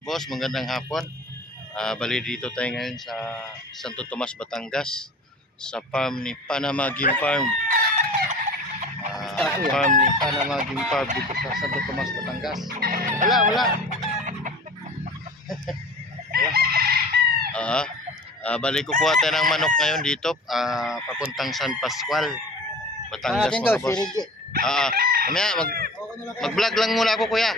Boss, magandang hapon. Bali dito tayo ngayon sa Santo Tomas, Batangas sa farm ni Panama Game Farm. Farm ni Panama Game Farm dito sa Santo Tomas, Batangas. Wala. Wala. Bali kukuha tayo ng manok ngayon dito papuntang San Pascual, Batangas mga boss. Mamaya mag-vlog lang muna ako kuya.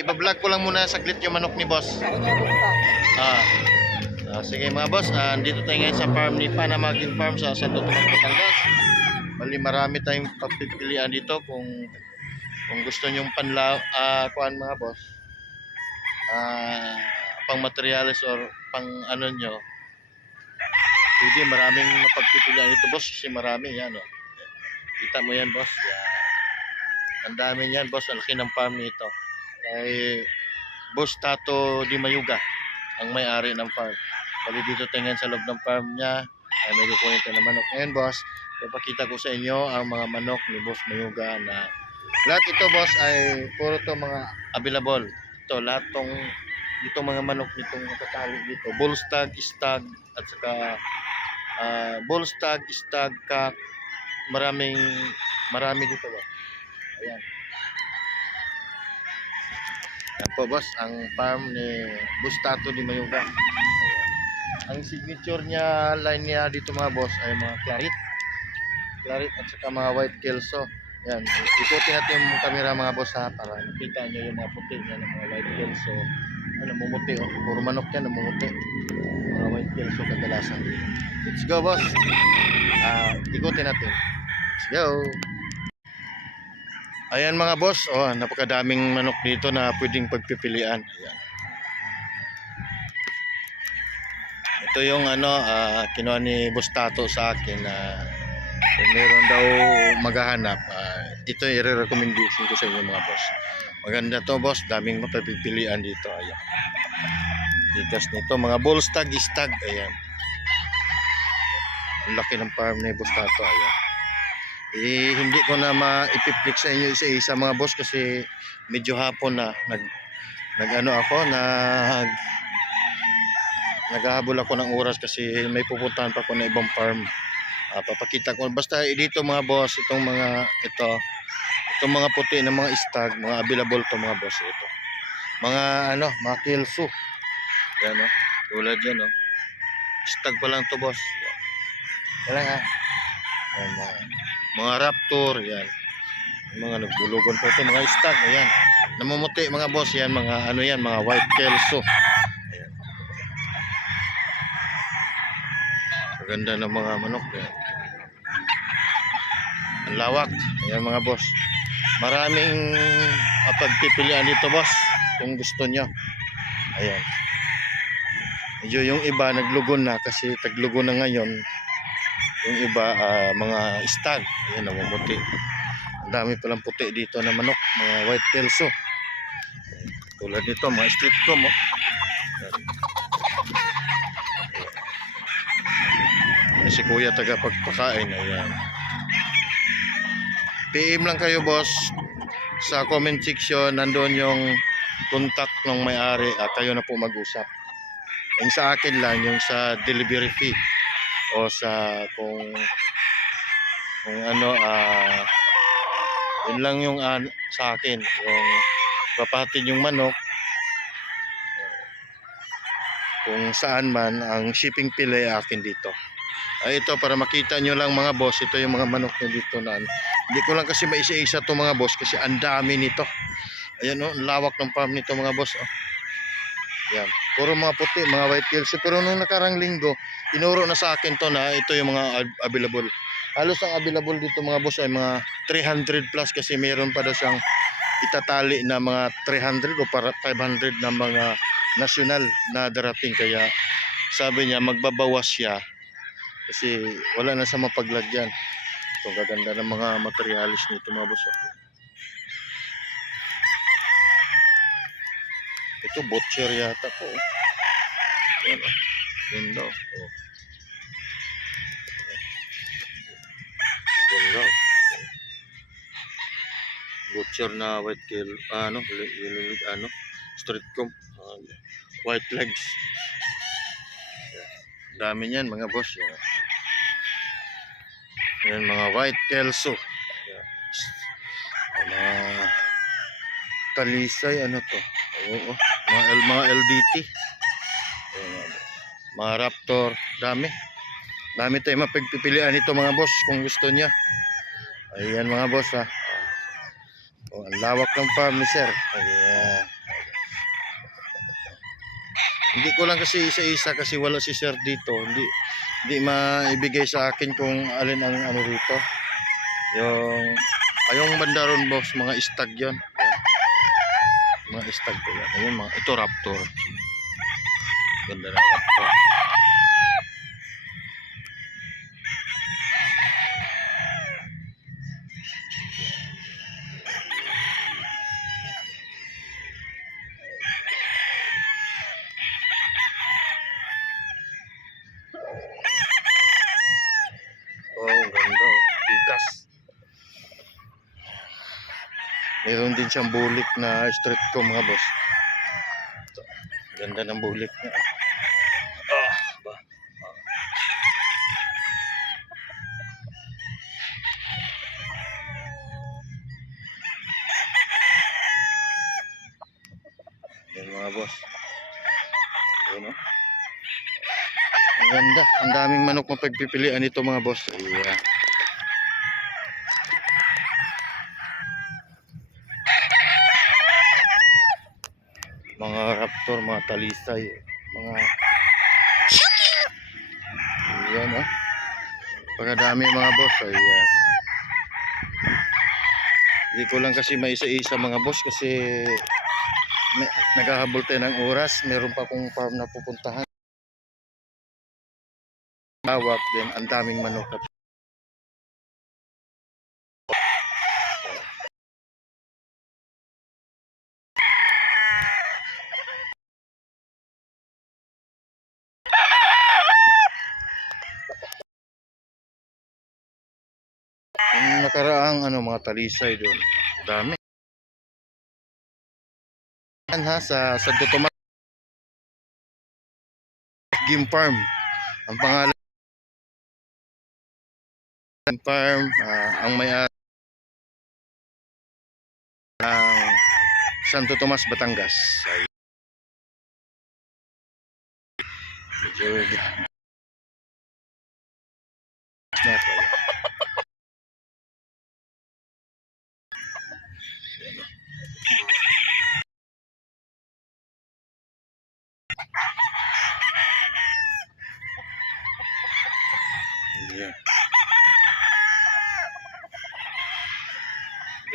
Iba-vlog ko lang muna saglit yung manok ni boss. Sige mga boss, dito tayo ngayon sa farm ni Panama Game Farm sa Santo Tomas, Batangas. Bali marami tayong pagpipilian dito kung gusto nyong kuan mga boss. Pang materials or pang ano nyo. Pwede maraming pagpipilian dito boss kasi marami yan. Oh. Kita mo yan boss. Yan. Ang dami yan boss, ang laki ng farm nito. Kay Boss Tato Di Mayuga ang may-ari ng farm. Bali dito tayo ngayon sa loob ng farm niya. May kukunin tayo ng manok. Ngayon boss, ipakita ko sa inyo ang mga manok ni Boss Mayuga na lahat ito boss ay puro to mga available. Ito lahat tong dito mga manok nitong nakatali dito. Bull stag, stag at saka bull stag, stag, cock. Marami dito boss. Ayan. Yan po boss, ang farm ni Boss Tato Di Mayuga. Ang signature niya, line niya dito mga boss ay mga claret at saka mga white kelso. Yan, ikutin natin yung camera mga boss ha, para makita nyo yung mga puti niya ng mga white kelso. Namumuti oh, puro manok yan, namumuti. Mga white kelso kadalasan. Let's go boss. Ikutin natin. Let's go. Ayan mga boss, napakadaming manok dito na pwedeng pagpipilian. Ayan. Ito yung kinuha ni Boss Tato sa akin na kung meron daw maghahanap, ito yung i-recommendation ko sa inyo mga boss. Maganda to boss, daming mapagpipilian dito. Ayan. Ditas nito, mga bull stag, stag. Ayan. Ang laki ng farm ni Boss Tato. Ayan. Hindi ko na ma-ipiplik sa inyo isa-isa mga boss kasi medyo hapon na naghahabol ako ng oras kasi may pupuntahan pa ako na ibang farm. Papakita ko basta dito mga boss, itong mga puti na mga stag, mga available to mga boss ito. Mga kelso. Yan oh. Tulad yan oh. Stag pa lang to boss. Yan lang ha. Yan, mga raptor, yan. Mga nagbulugon po ito, mga stag, ayan. Namumuti mga boss, yan, mga mga white kelso. Ayan. Maganda ng mga manok, yan. Ang lawak, ayan mga boss. Maraming pagpipilian dito boss, kung gusto nyo. Ayan. Medyo yung iba naglugon na kasi taglugon na ngayon. Yung iba mga stag, ayan, namumuti. Ang dami palang puti dito na manok, mga white kelso. Tulad nito, mga street comb oh. Si kuya taga pagpakain. Ayan. PM lang kayo boss sa comment section, nandoon yung contact ng may-ari at kayo na po mag-usap. Yung sa akin lang, yung sa delivery fee o sa kung yun lang yung sa akin, yung papahatid yung manok kung saan man, ang shipping fee ay akin dito. Ito para makita nyo lang mga boss, ito yung mga manok nyo dito na hindi ko lang kasi maisa-isa to mga boss kasi ang dami nito. Ayan oh, lawak ng farm nito mga boss oh. Yan, puro mga puti, mga white kelso. Pero nung nakarang linggo, tinuro na sa akin to na ito yung mga available. Halos ang available dito mga boss ay mga 300 plus kasi mayroon pa daw siyang itatali na mga 300 o para 500 na mga national na darating. Kaya sabi niya magbabawas siya kasi wala na sa mapaglagyan. Ito gaganda ng mga materialis nito mga boss. Ito butcher yata po. Yan o. Ganda o. Ganda o. Butcher na white kill. Street comb. White legs. Dami niyan mga boss. Yan mga white kelso. Mga talisay ano to? Oo, mga LDT. Ayan, mga raptor, dami. Dami tayong mapagpipilian nito mga boss kung gusto niya. Ayan mga boss ha. Oh, ang lawak ng farm ni sir. Ayan. Hindi ko lang kasi isa-isa kasi wala si sir dito. Hindi maibigay sa akin kung alin ang ano rito. Yung banda ron boss, mga stag yan. Ayan. Mga stag ko yan. Ayan, ito raptor. Ganda na raptor. Oh, ang ganda. Tikas. Meron din siyang bulik na street ko mga boss. Ito. Ganda ng bulik niya. Ba. Yan mga boss. Yan o. Ang ganda. Ang daming manok mapagpipilian nito mga boss. Ayan. Mga raptor, mga talisay, mga ayan o. Pagkadami mga boss. Ayan. Hindi ko lang kasi maisa-isa mga boss kasi naghahabol tayo ng oras. Meron pa akong farm na pupuntahan. Tawag din, ang daming manok. Yung nakaraang mga talisay doon. Dami. Yan ha, sa Santo Tomas Game Farm. Ang pangalan ng farm, ang may-ari ng Santo Tomas, Batangas. Ay, medyo yeah.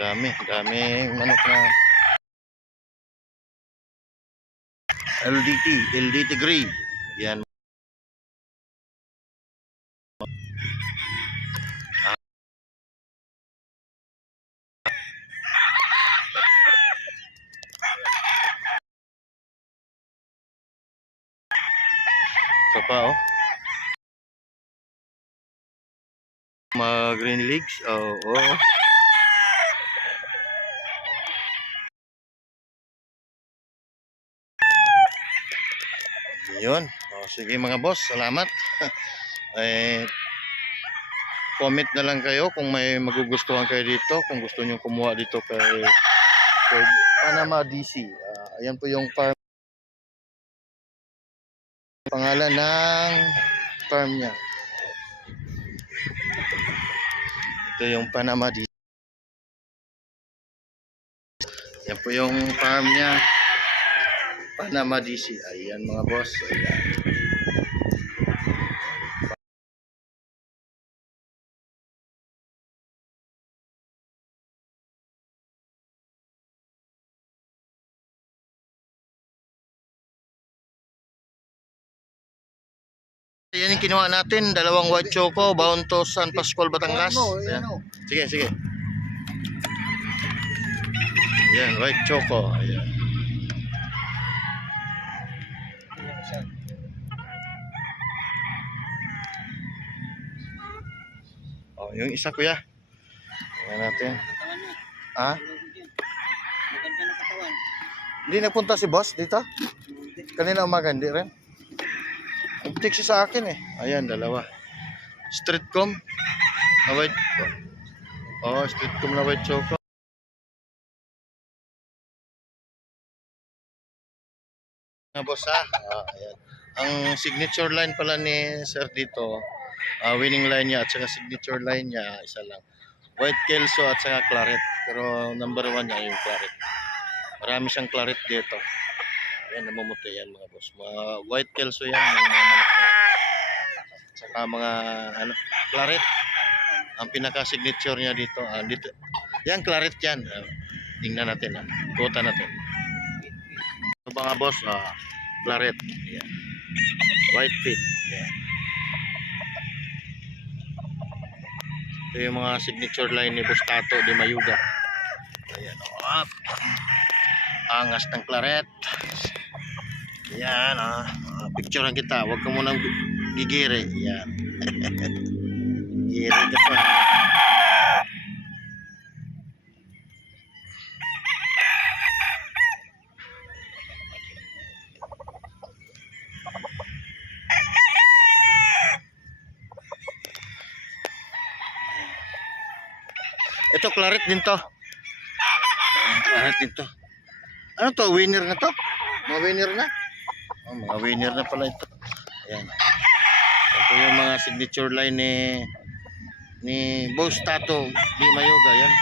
Dami manok na LDT gray. Yan. Ito pa oh. Mga green legs. Oo. Yun. Sige mga boss, salamat. Comment na lang kayo kung may magugustuhan kayo dito, kung gusto niyo kumuha dito kay Panama DC. Ayan po yung farm. Pangalan ng farm niya. Ito yung Panama DC. Yan po yung farm niya. Panama DC. Ayan mga boss. Ayan. Yan yung kinuha natin, dalawang white choco bound to San Pascual, Batangas. Ayan. Sige. Yan, white choco. Ayan. Oh, yung isa kuya. Ayan natin. Ha? Maganda na katawan. Hindi nagpunta si boss dito? Kanina umaga, hindi rin. Nag-text siya sa akin eh. Ayan, dalawa. Streetcom na white. Oh, streetcom na white choco. Mga boss ha. Ayan. Ang signature line pala ni Sir dito, winning line niya at saka signature line niya, isa lang. White Kelso at saka Claret. Pero number 1 niya yung Claret. Marami siyang Claret dito. Ayan, namumuti yan mga boss. Mga White Kelso yan, yung mga manok na. Saka mga Claret. Ang pinaka-signature niya dito. Dito. Yan, Claret yan. Tingnan natin. Kuta natin. Ito mga boss, Claret. Ayan. White feet. Ayan. Ito yung mga signature line ni Boss Tato de Mayuga. Ayan. Angas ng Claret. Ayan. Picturean kita. Huwag ka munang gigiri. Ayan. Gigiri ka pa. Ito, Claret din to. Claret din to. Ano to? Winner na to? Mga winner na? Mga winner na pala ito. Ayan. Ito yung mga signature line ni Boss Tato di Mayuga. Yan.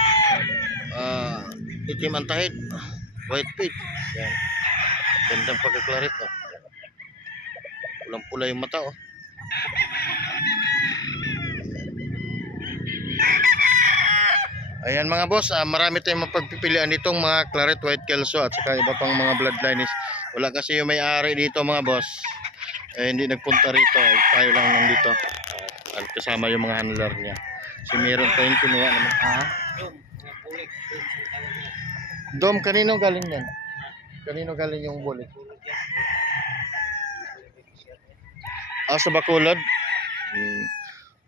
Itim ang tahid. White feet. Yan. Gandang pagka-Claret. Pulang-pula yung mata. Ayan mga boss, marami tayong mapagpipilian nitong mga Claret, White Kelso at saka iba pang mga bloodlines. Wala kasi yung may-ari dito mga boss. Hindi nagpunta rito, tayo lang nandito. At kasama yung mga handler niya. Si meron tayong kinuha naman. Dom, kanino galing yan? Kanino galing yung bulik? Sa Bacolod.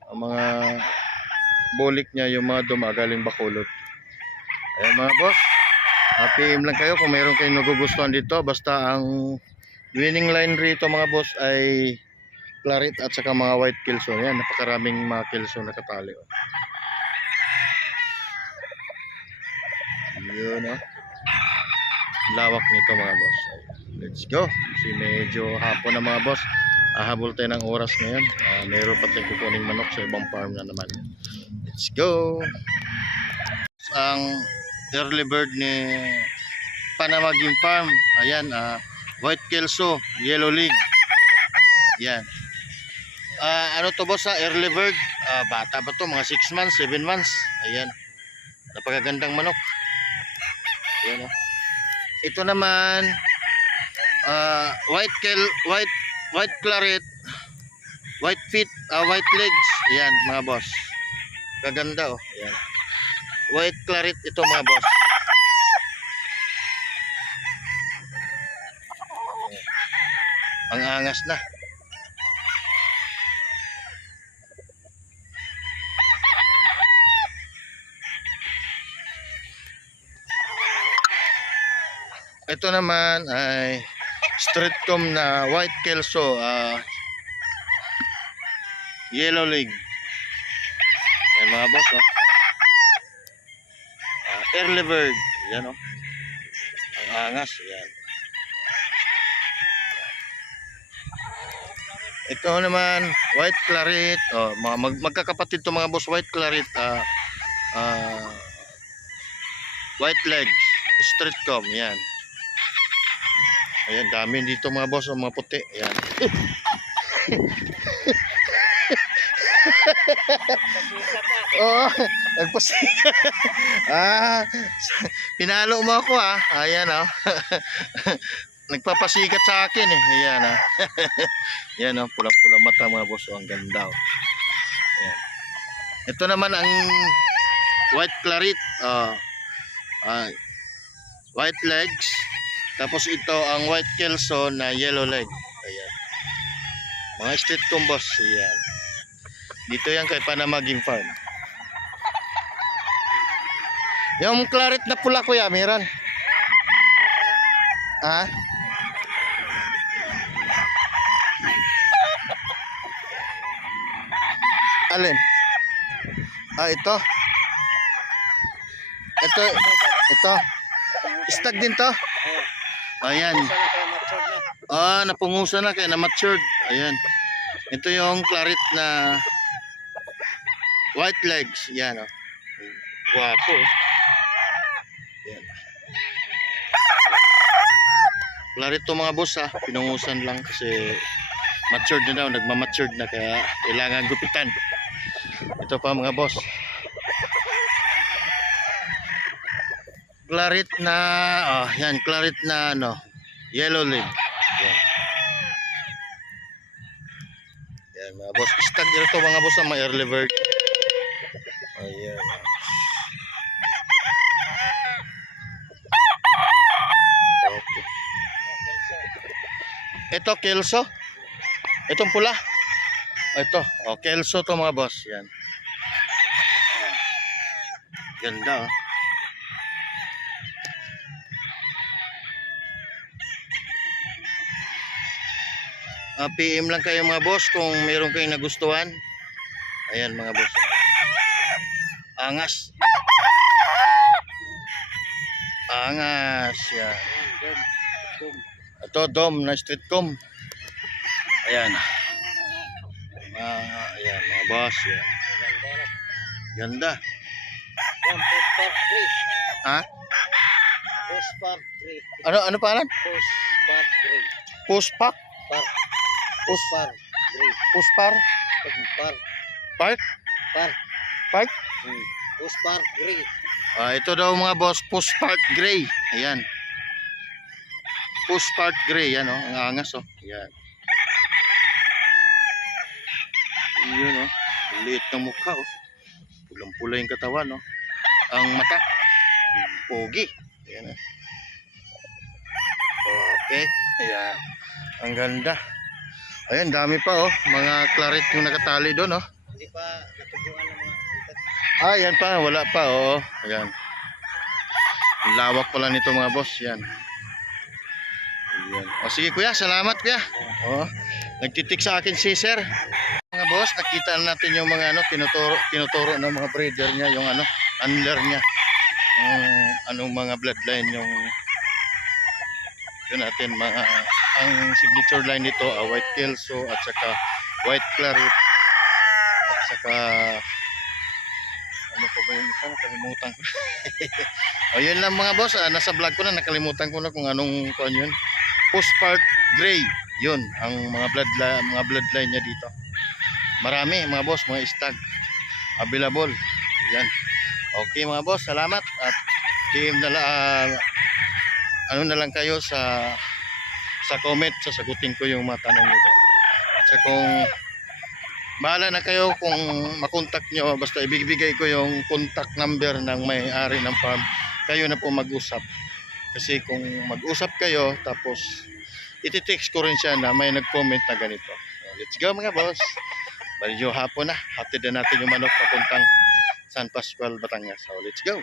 Ang mga bulik niya yung mga galing Bacolod. Ayan mga boss, PM lang kayo kung mayroon kayong nagugustuhan dito. Basta ang winning line rito mga boss ay Claret at saka mga White Kelso. Ayan, napakaraming mga Kelso nakatali. Yun lawak nito mga boss. Let's go. Kasi medyo hapon na mga boss. Habol tayo ng oras ngayon. Mayroon pa tayong kukuning manok sa ibang farm na naman. Let's go. Ang early bird ni Panamaging Farm. Ayan, White Kelso, Yellow League. Yan. Ano to boss early bird? Bata ba to? Mga 6 months, 7 months. Ayan. Napakagandang manok. Ayan Ito naman white Claret, white feet, white legs. Ayan mga boss. Gaganda Ayan. White Claret ito mga boss. Ang angas na. Ito naman ay streetcom na White Kelso, Yellow League. Yan mga boss early bird. Yan ang angas. Yan. Ito naman White Claret. Magkakapatid to mga boss. White Claret, white legs, streetcom. Yan. Ayan, dami dito mga boss, mga puti. Ayan. Nagpasikat. Pinalo mo ako Ayan Nagpapasikat sa akin Ayan Ayan pulang-pulang mata mga boss. Ang ganda Ayan. Ito naman ang White Claret, white legs. Tapos ito ang White Kelso na Yellow Leg. Ayan. Mga street combos. Ayan. Dito yan kay Panamaging Farm. Yung Claret na pula kuya, meron? Alin? Ito. Ito. Stag din to. Ayan. Napungusan na kaya na-matured. Ayan. Ito yung claret na white legs. Yan, oh. Guwapo. Yan. Claret to mga boss, ha. Pinungusan lang kasi matured na daw. Nagmamatured na kaya kailangan gupitan. Ito pa mga boss. Claret na, yan, claret na ano, yellow leg. Yan. Yan mga boss. Stag dito mga boss ang may early bird. Ayan. Okay. Ito kelso. Itong pula. Ito. Kelso to mga boss. Yan. Ganda, oh. PM lang kayo mga boss kung meron kayong nagustuhan. Ayan mga boss. Angas. Angas. Yan. Ito dom na street com. Ayan. Ayan mga boss. Yan. Ganda. Yan, Post Park 3. Ha? Post Park 3. Ano pangalan? Post Park 3. Puspak? Park. Post Park 3. Puspar? Park. Park? Park. Park? Post Park 3. Ito daw mga boss, Puspark Gray. Ayan. Puspark Gray, yan, oh. Ang angas, oh. Ayan. Yun, oh. Liit ng mukha, oh. Pulang-pula yung katawan, oh. Ang mata. Pogi. Ayan, oh. Okay. Ayan. Ang ganda. Ayan, dami pa, oh. Mga claret yung nakatali doon, oh. Hindi pa natubuan ng mga ikat. Yan pa. Wala pa, oo. Ayan. Ang lawak pala nito mga boss. Yan. Ayan. O sige kuya, salamat kuya. O, nagtitik sa akin si sir. Mga boss, nakita na natin yung mga ano, tinuturo ng mga breeder niya, yung ano, handler niya. Yung anong mga bloodline yung yun natin mga ang signature line nito, white kelso at saka white claret at saka ano pa ba yung isa, nakalimutan ko. O yun lang mga boss, nasa vlog ko na, nakalimutan ko na kung anong kuan yun. Postpart Gray, yun ang mga bloodline niya dito. Marami mga boss, mga stag available. Yan. Okay mga boss, salamat at team na ano na lang kayo sa comment, sasagutin ko yung mga tanong nito. At sa kung bahala na kayo kung makontak nyo, basta ibibigay ko yung contact number ng may-ari ng farm, kayo na po mag-usap. Kasi kung mag-usap kayo tapos iti-text ko rin siya na may nag-comment na ganito. Let's go mga boss. Medyo hapon na, hatid na natin yung manok papuntang San Pascual, Batangas. So let's go.